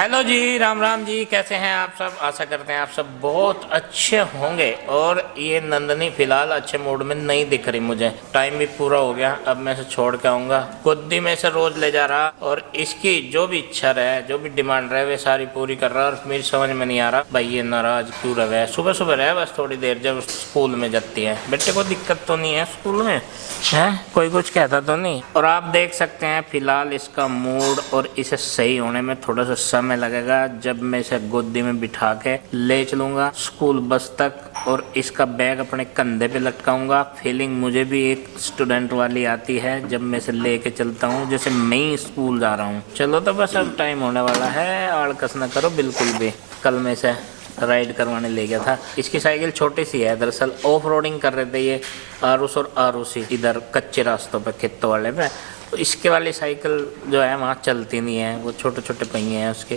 Hello जी, राम राम जी, कैसे हैं आप सब। आशा करते हैं आप सब बहुत अच्छे होंगे। और ये नंदनी फिलहाल अच्छे मूड में नहीं दिख रही मुझे। टाइम भी पूरा हो गया, अब मैं इसे छोड़ के आऊँगा। गोदी में से रोज ले जा रहा और इसकी जो भी इच्छा रहे, जो भी डिमांड रहे, वे सारी पूरी कर रहा। और मेरी समझ में नहीं आ रहा भाई ये नाराज क्यों रहे। सुबह सुबह रहे बस थोड़ी देर, जब स्कूल में जाती है। बेटे को दिक्कत तो नहीं है स्कूल में, है कोई कुछ कहता तो नहीं। और आप देख सकते हैं फिलहाल इसका मूड और इसे सही होने में थोड़ा सा समय लगेगा। जब मैं इसे गोदी में बिठा के ले चलूंगा स्कूल बस तक और इसका बैग अपने कंधे पे लटकाऊंगा, फीलिंग मुझे भी एक स्टूडेंट वाली आती है जब मैं इसे लेके चलता हूँ, जैसे मैं ही स्कूल जा रहा हूँ। चलो तो बस अब टाइम होने वाला है, आड़कस न करो बिल्कुल भी। कल मैं इसे राइड करवाने ले गया था। इसकी साइकिल छोटी सी है, दरअसल ऑफ रोडिंग कर रहे थे ये आरूस और आरूसी इधर कच्चे रास्तों पे, खेतों वाले पे। तो इसके वाली साइकिल जो है वहाँ चलती नहीं है, वो छोटे छोटे पहिए हैं उसके।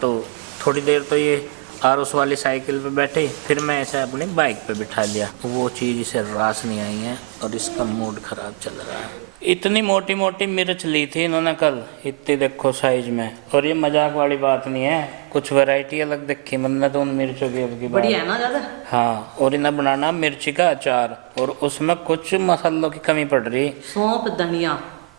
तो थोड़ी देर तो ये आरूस वाली साइकिल पे बैठे, फिर मैं इसे अपनी बाइक पे बिठा लिया। वो चीज़ इसे रास नहीं आई है और इसका मूड ख़राब चल रहा है। इतनी मोटी मोटी मिर्च ली थी इन्होंने कल, इतनी देखो साइज में। और ये मजाक वाली बात नहीं है, कुछ वैरायटी अलग देखी मैंने तो उन मिर्चों की बढ़िया है ना ज़्यादा। हाँ, और इन्हें बनाना मिर्ची का अचार, और उसमें कुछ मसालों की कमी पड़ रही। सौंफ, धनिया,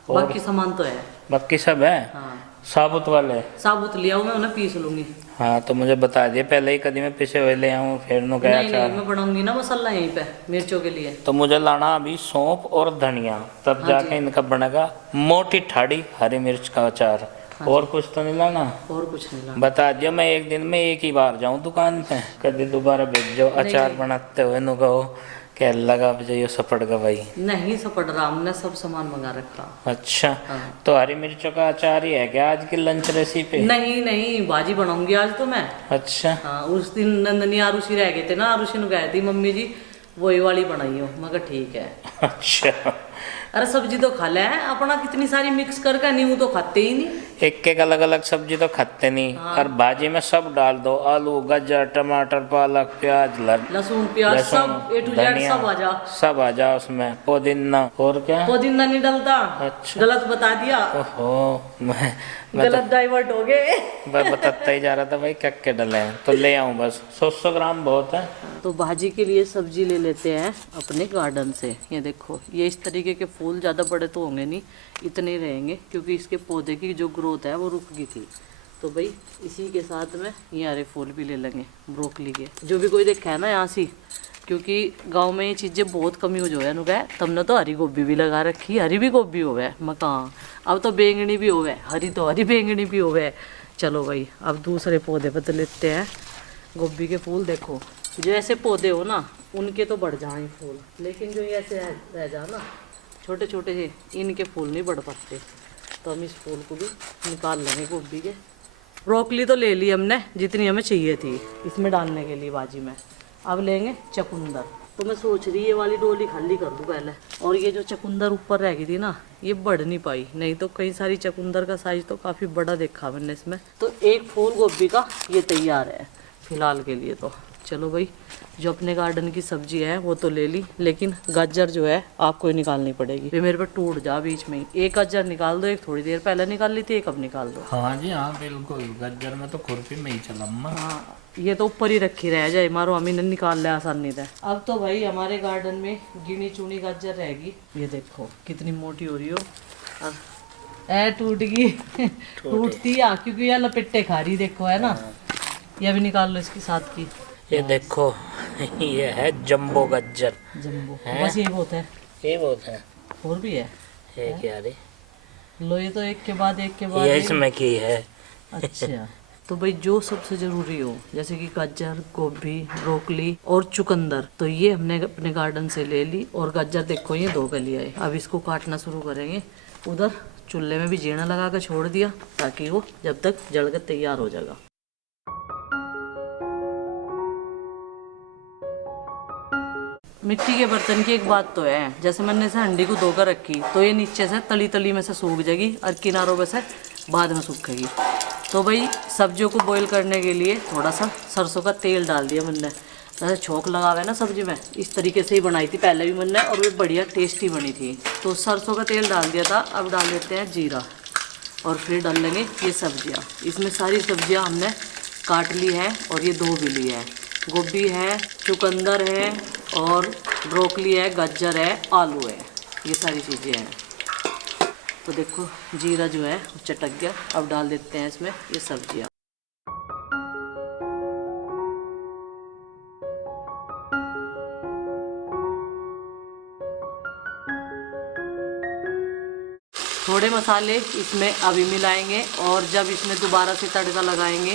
बाकी सामान तो है। बाकी सब है। हाँ, साबुत वाले साबुत लिया हूँ मैं, उन्हें पीस लूंगी। हाँ, तो मुझे बता दिए पहले ही, कभी मैं पिसे हुए ले आऊँ फिर नो गया नहीं नहीं, मैं बनाऊंगी ना मसाला यहीं पे मिर्चों के लिए। तो मुझे लाना अभी सौंफ और धनिया, तब हाँ जाके जी। इनका बनेगा मोटी ठाड़ी हरी मिर्च का अचार। हाँ और कुछ तो नहीं लाना। और कुछ नहीं लाना। बता दिया, मैं एक दिन में एक ही बार जाऊं दुकान पे, कभी दोबारा भेज जाओ अचार नहीं। बनाते हुए नु कहो क्या लगा जाइए सपट का भाई। नहीं सपट रहा, हमने सब सामान मंगा रखा। अच्छा, हाँ। तो हरी मिर्चों का अचार ही है क्या आज की लंच रेसिपी? नहीं नहीं, भाजी बनाऊंगी आज तो मैं। अच्छा हाँ, उस दिन नंदनी आरुषि रह गए थे ना, आरुषि ने गए थी मम्मी जी, वही वाली बनाई हो। मैं कहा ठीक है। अच्छा, अरे सब्जी तो खा ले, अपना कितनी सारी मिक्स करके, नींबू तो खाते ही नहीं। एक एक अलग अलग सब्जी तो खाते नहीं। और भाजी में सब डाल दो, आलू गाजर टमाटर पालक प्याज लहसुन प्याज सब A to Z धनिया सब आ जा। सब आ जाओ उसमें, पुदीना और क्या। पुदीना नहीं डलता। अच्छा। गलत बता दिया। ओहो, मैं गलत डाइवर्ट हो गए। बताता ही जा रहा था भाई क्या क्या डले हैं। तो ले आऊं बस 100 ग्राम बहुत है। तो भाजी के लिए सब्जी ले लेते हैं अपने गार्डन से। ये देखो, ये इस तरीके के फूल ज़्यादा बड़े तो होंगे नहीं, इतने ही रहेंगे क्योंकि इसके पौधे की जो ग्रोथ है वो रुक गई थी। तो भाई इसी के साथ में ये हरे फूल भी ले लेंगे, ब्रोकली के, जो भी कोई देखा है ना यहाँ से, क्योंकि गांव में ये चीज़ें बहुत कम यूज हो है नुका। तुमने तो हरी गोभी भी लगा रखी, हरी भी गोभी हो है मकान, अब तो बैंगनी भी हो है, हरी तो हरी बैंगनी भी हो है। चलो भाई अब दूसरे पौधे पर तो लेते हैं गोभी के फूल। देखो जो ऐसे पौधे हो ना उनके तो बढ़ जाए फूल, लेकिन जो ये ऐसे रह जा ना छोटे छोटे से, इनके फूल नहीं बढ़ पाते। तो हम इस फूल को भी निकाल लेंगे गोभी के। ब्रोकली तो ले ली हमने जितनी हमें चाहिए थी इसमें डालने के लिए भाजी में। अब लेंगे चकुंदर। तो मैं सोच रही ये वाली डोली खाली कर दूँ पहले। और ये जो चकुंदर ऊपर रह गई थी ना, ये बढ़ नहीं पाई, नहीं तो कई सारी चकुंदर का साइज तो काफ़ी बड़ा देखा मैंने इसमें। तो एक फूल गोभी का ये तैयार है फिलहाल के लिए। तो चलो भाई, जो अपने गार्डन की सब्जी है वो तो ले ली, लेकिन गाजर जो है आपको ही निकालनी पड़ेगी। ये मेरे पे टूट जा बीच में ही। एक गाजर निकाल दो, एक थोड़ी देर पहले निकाल ली थी, एक अब निकाल दो। हाँ जी हाँ बिल्कुल, गाजर में तो खुरपी में ही चला। हाँ, ये तो ऊपर ही रखी रह जाए, मारो हम इन्हें निकाल ले आसानी से। अब तो भाई हमारे गार्डन में गिनी चुनी गाजर रहेगी। ये देखो कितनी मोटी हो रही हो। अब ए टूट गई टूटती है क्योंकि यह लपेटे खा रही, देखो है ना। यह भी निकाल लो इसके साथ की। ये देखो ये है जंबो गाजर। जम्बो बस ये बहुत है। ये बहुत है, और भी है। ये क्या रे, लो ये तो एक के बाद एक के बाद ये एक। इसमें की है। अच्छा तो भाई जो सबसे जरूरी हो, जैसे कि गाजर, गोभी, ब्रोकली और चुकंदर, तो ये हमने अपने गार्डन से ले ली। और गाजर देखो ये 2 कली आई। अब इसको काटना शुरू करेंगे। उधर चूल्हे में भी जीना लगा कर छोड़ दिया ताकि वो जब तक जल कर तैयार हो जाएगा। मिट्टी के बर्तन की एक बात तो है, जैसे मैंने इसे हंडी को धोकर रखी तो ये नीचे से तली तली में से सूख जाएगी और किनारों में से बाद में सूखेगी। तो भाई सब्जियों को बॉईल करने के लिए थोड़ा सा सरसों का तेल डाल दिया मैंने। जैसे छोंक लगा हुआ है ना सब्जी में, इस तरीके से ही बनाई थी पहले भी मैंने, और वो बढ़िया टेस्टी बनी थी। तो सरसों का तेल डाल दिया था। अब डाल देते हैं जीरा। और फिर डाल लेंगे ये सब्जियाँ। इसमें सारी सब्जियाँ हमने काट ली है और ये धो भी ली है। गोभी है, चुकंदर है और ब्रोकली है, गाजर है, आलू है, ये सारी चीज़ें हैं। तो देखो जीरा जो है वो चटक गया। अब डाल देते हैं इसमें ये सब्जियाँ। थोड़े मसाले इसमें अभी मिलाएंगे और जब इसमें दोबारा से तड़का लगाएंगे,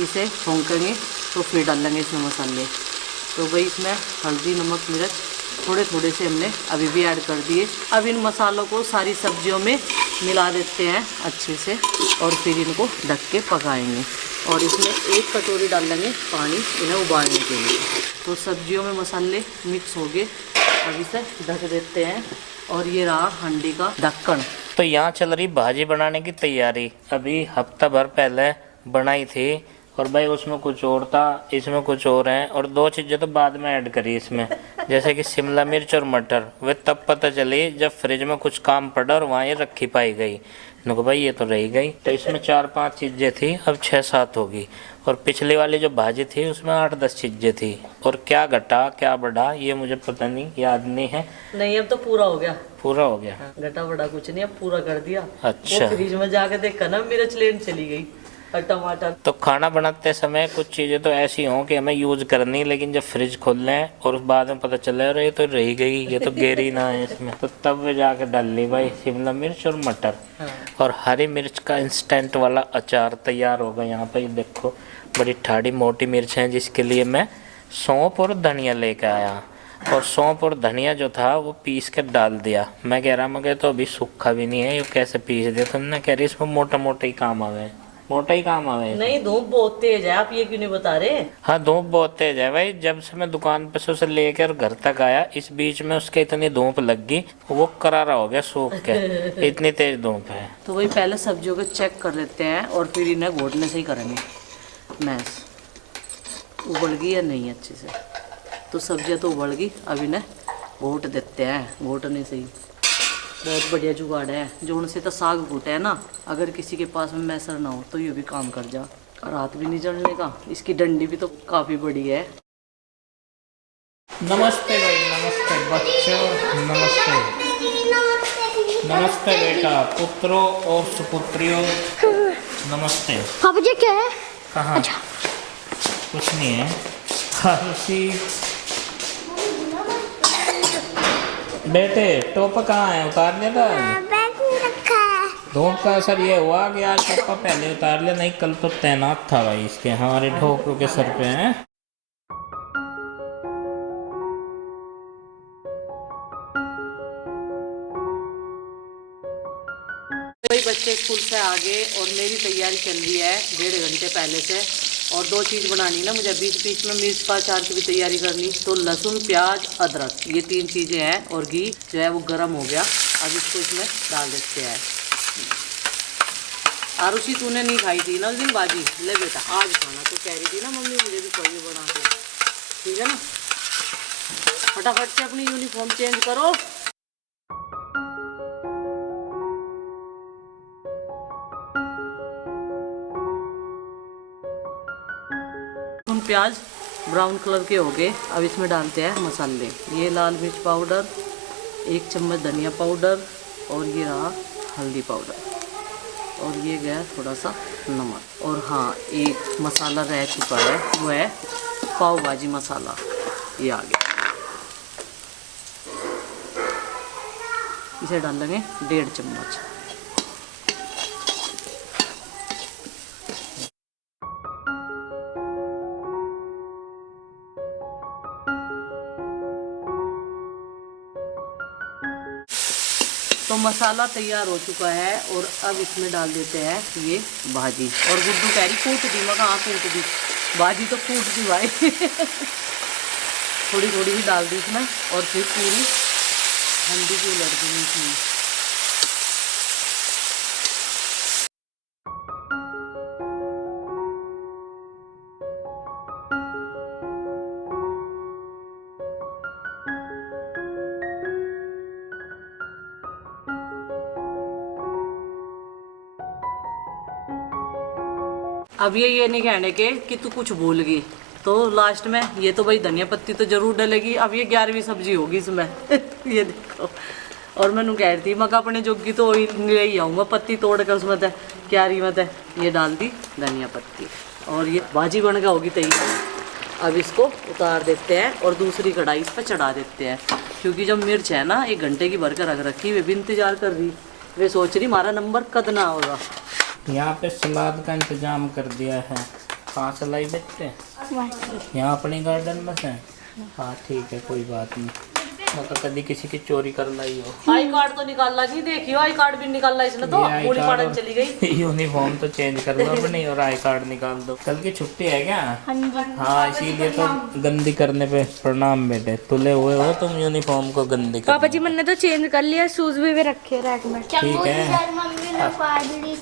इसे भूनेंगे, तो फिर डालेंगे इसमें मसाले। तो भाई इसमें हल्दी, नमक, मिर्च थोड़े थोड़े से हमने अभी भी ऐड कर दिए। अब इन मसालों को सारी सब्जियों में मिला देते हैं अच्छे से और फिर इनको ढक के पकाएंगे। और इसमें 1 कटोरी डाल लेंगे पानी इन्हें उबालने के लिए। तो सब्जियों में मसाले मिक्स हो गए। अब इसे ढक देते हैं और ये रहा हांडी का ढक्कन। तो यहाँ चल रही भाजी बनाने की तैयारी। अभी हफ्ता भर पहले बनाई थी और भाई उसमें कुछ और था, इसमें कुछ और है, और 2 चीज़ें तो बाद में ऐड करी इसमें, जैसे कि शिमला मिर्च और मटर। वे तब पता चली जब फ्रिज में कुछ काम पड़ा और वहाँ ये रखी पाई गई। इनको भाई ये तो रही गई। तो इसमें 4-5 चीज़ें थी, अब 6-7 होगी। और पिछली वाली जो भाजी थी उसमें 8-10 चीज़ें थी। और क्या घटा क्या बढ़ा ये मुझे पता नहीं, याद नहीं है। नहीं, अब तो पूरा हो गया। पूरा हो गया। हाँ, घटा बड़ा कुछ नहीं, अब पूरा कर दिया। अच्छा। वो फ्रिज में जाके देखा ना, मिर्च लेन चली गई और टमाटर। तो खाना बनाते समय कुछ चीज़ें तो ऐसी हों कि हमें यूज़ करनी, लेकिन जब फ्रिज खोल लें और उस बाद में पता चले अरे ये तो रही गई, ये तो गेरी ना है इसमें, तो तब वे जाके डाल ली भाई शिमला मिर्च और मटर। हाँ। और हरी मिर्च का इंस्टेंट वाला अचार तैयार होगा। यहाँ पे देखो बड़ी ठाड़ी मोटी मिर्च है, जिसके लिए मैं सौंफ और धनिया लेके आया। और सौंफ और धनिया जो था वो पीस के डाल दिया। मैं कह रहा मगर तो अभी सूखा भी नहीं है, ये कैसे पीस दिया तुमने? कह रही इसमें मोटा मोटा ही काम आवे, मोटा ही काम आवे। नहीं, धूप बहुत तेज है, आप ये क्यों नहीं बता रहे? हाँ धूप बहुत तेज है भाई। जब से मैं दुकान पे से उसे लेकर घर तक आया, इस बीच में उसके इतनी धूप लग गई, वो करारा हो गया सूख के, इतनी तेज धूप है। तो वही पहले सब्जियों को चेक कर लेते हैं और फिर इन्हें घोटने से ही करेंगे मैश, उबल गई या नहीं अच्छे से। तो सब्जियां तो उबल गई, अब इन्हें घोट देते हैं। घोटने से ही बहुत बढ़िया जुगाड़ है। जोन से तो साग घोटे है ना, अगर किसी के पास में मैसर ना हो तो ये भी काम कर जा। और हाथ भी नहीं जलने का। इसकी डंडी भी तो काफ़ी बड़ी है। नमस्ते भाई, नमस्ते बच्चों, नमस्ते। नमस्ते बेटा, पुत्रों और सुपुत्रियों, नमस्ते। पापा जी क्या है? कहाँ? कुछ नहीं है। खांसी। बेटे टोपा कहाँ है? उतार लिया था? बैग में रखा है। धूप का असर ये हुआ कि आज टोपा पहले उतार लिया, नहीं कल तो तैनात था भाई इसके हमारे ढोकरों के सर पे हैं। कोई बच्चे स्कूल से आ गए और मेरी तैयारी चल रही है 1.5 घंटे पहले से। और 2 चीज़ बनानी ना मुझे, बीच बीच में मिर्च का अचार की भी तैयारी करनी। तो लहसुन, प्याज, अदरक, ये 3 चीज़ें हैं। और घी जो है वो गर्म हो गया, अब इसको इसमें डाल देते हैं। आरुषि तूने नहीं खाई थी ना उस दिन भाजी, ले बेटा आज खाना। तो कह रही थी ना मम्मी मुझे भी चाहिए बना के, ठीक है ना? फटाफट से अपनी यूनिफॉर्म चेंज करो। प्याज ब्राउन कलर के हो गए, अब इसमें डालते हैं मसाले। ये लाल मिर्च पाउडर, 1 चम्मच धनिया पाउडर, और ये रहा हल्दी पाउडर, और ये गया थोड़ा सा नमक। और हाँ, एक मसाला रह चुका है, वो है पाव भाजी मसाला, ये आ गया। इसे डाल लेंगे 1.5 चम्मच। तो मसाला तैयार हो चुका है और अब इसमें डाल देते हैं ये भाजी। और गुड्डू कह रही कूट दी, मैं कहाँ कूट दी, भाजी तो कूट दी भाई। थोड़ी थोड़ी ही डाल दी इसमें और फिर पूरी हंडी की उलट दी इसमें। अब ये नहीं कहने के कि तू कुछ भूल गई। तो लास्ट में ये तो भाई धनिया पत्ती तो जरूर डलेगी। अब ये 11वीं सब्जी होगी इसमें ये देखो। और मैंने कह रही थी मैं अपने जोगी तो ले ही आऊँगा पत्ती तोड़ कर उसमें क्यारी में ये डाल दी धनिया पत्ती और ये भाजी बन गया होगी तैयार। अब इसको उतार देते हैं और दूसरी कढ़ाई इस पर चढ़ा देते हैं, क्योंकि जब मिर्च है ना 1 घंटे की भर कर रख रखी, वे भी इंतजार कर रही, वे सोच रही हमारा नंबर कद ना होगा। यहाँ पे सलाद का इंतजाम कर दिया है। कहाँ से लाई बेचते हैं? यहाँ अपने गार्डन में से। हाँ ठीक है, कोई बात नहीं। मैं तो कभी किसी की चोरी कर लाई हो। आई कार्ड तो निकालना नहीं, देखियो आई कार्ड भी निकालना इसने तो पूरी पढ़न चली गई। यूनिफॉर्म तो चेंज कर लो अपनी और आई कार्ड निकाल दो। कल की छुट्टी है क्या? हाँ इसीलिए तो गंदी करने पे प्रणाम बेटे, तुले हुए हो तुम यूनिफॉर्म को गंदी कर। पापा जी मैंने तो चेंज कर लिया, शूज भी रखे रैक में। ठीक है, मम्मी ने फाड़ ली।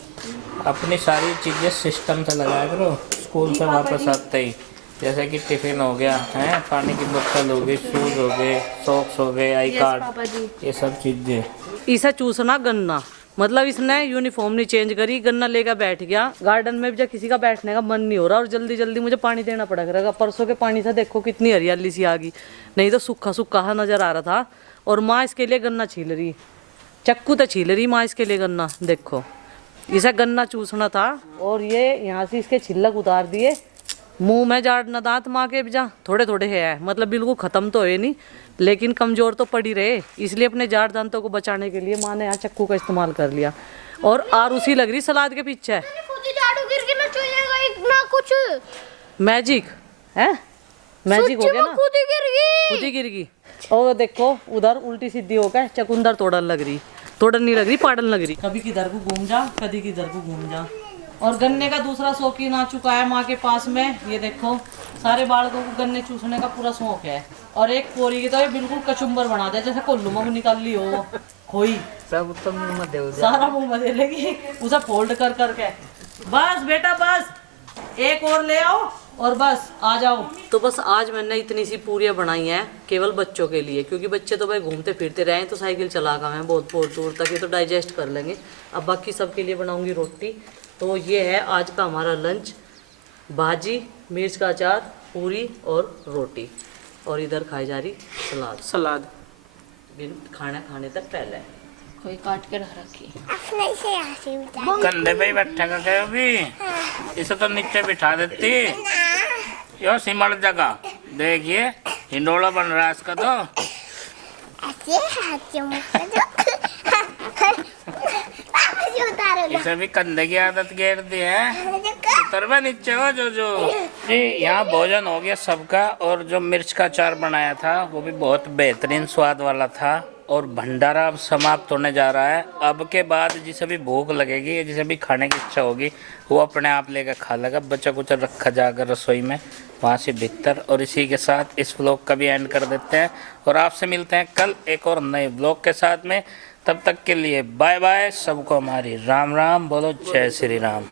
अपनी सारी चीजें सिस्टम से लगाया करो स्कूल से वापस आते ही। जैसे कि टिफिन हो गया है, पानी की बोतल हो गई, शूज हो गए, सॉक्स हो गए, आई कार्ड, ये सब चीजें। ईसा चूसना गन्ना, मतलब इसने यूनिफॉर्म नहीं चेंज करी, गन्ना लेकर बैठ गया। गार्डन में जब किसी का बैठने का मन नहीं हो रहा और जल्दी जल्दी मुझे पानी देना पड़ा करेगा। परसों के पानी से देखो कितनी हरियाली सी आ गई, नहीं तो सूखा सूखा नजर आ रहा था। और माँ इसके लिए गन्ना छील रही, चक्कू तो छील रही माँ इसके लिए गन्ना। देखो इसे गन्ना चूसना था और ये यहाँ से इसके छिलक उतार दिए, मुंह में जाड़ना दांत माँ के जा थोड़े थोड़े है, मतलब बिल्कुल खत्म तो है नहीं लेकिन कमजोर तो पड़ी रहे, इसलिए अपने जाड़ दांतों को बचाने के लिए माँ ने यहाँ चक्कू का इस्तेमाल कर लिया। और आरूसी लग रही सलाद के पीछे। कुछ मैजिक है, मैजिक हो गया ना, खुद ही गिर गई। और देखो उधर उल्टी सीधी होकर चकुंदर तोड़न लग रही, तोड़न नहीं लग रही पाड़न लग रही, कभी किधर को घूम जा कभी किधर को घूम जा। और गन्ने का दूसरा शौकीन आ चुका है माँ के पास में, ये देखो सारे बालकों को गन्ने चूसने का पूरा शौक है। और एक पोरी की तो ये बिल्कुल कचुम्बर बना दे, जैसे कोल्लू में निकाल ली हो खोई, सब तो मुंह में दे सारा मुंह में दे लेगी उसे फोल्ड कर करके। बस बेटा बस एक और ले आओ और बस आ जाओ। तो बस आज मैंने इतनी सी पूरियाँ बनाई हैं केवल बच्चों के लिए, क्योंकि बच्चे तो भाई घूमते फिरते रहे तो साइकिल चला कर मैं बहुत बहुत दूर तक, ये तो डाइजेस्ट कर लेंगे। अब बाकी सबके लिए बनाऊंगी रोटी। तो ये है आज का हमारा लंच, भाजी, मिर्च का अचार, पूरी और रोटी। और इधर खाई जा रही सलाद खाने तक पहले कोई काट के रख रखी। कंधे पे ही बैठा कर अभी, इसे तो नीचे बिठा देती। यो सिमड़ जगह देखिए हिंडोला बन रहा है इसका तो। इसे भी कंधे की आदत घेर दी है। उतरवा नीचे हो जो जी। यहाँ भोजन हो गया सबका, और जो मिर्च का अचार बनाया था वो भी बहुत बेहतरीन स्वाद वाला था। और भंडारा अब समाप्त होने जा रहा है। अब के बाद जिसे भी भूख लगेगी, जिसे भी खाने की इच्छा होगी, वो अपने आप लेकर खा लेगा। बचा कुचा रखा जाकर रसोई में वहाँ से भीतर। और इसी के साथ इस व्लॉग का भी एंड कर देते हैं और आपसे मिलते हैं कल एक और नए व्लॉग के साथ में। तब तक के लिए बाय बाय, सबको हमारी राम राम बोलो, जय श्री राम।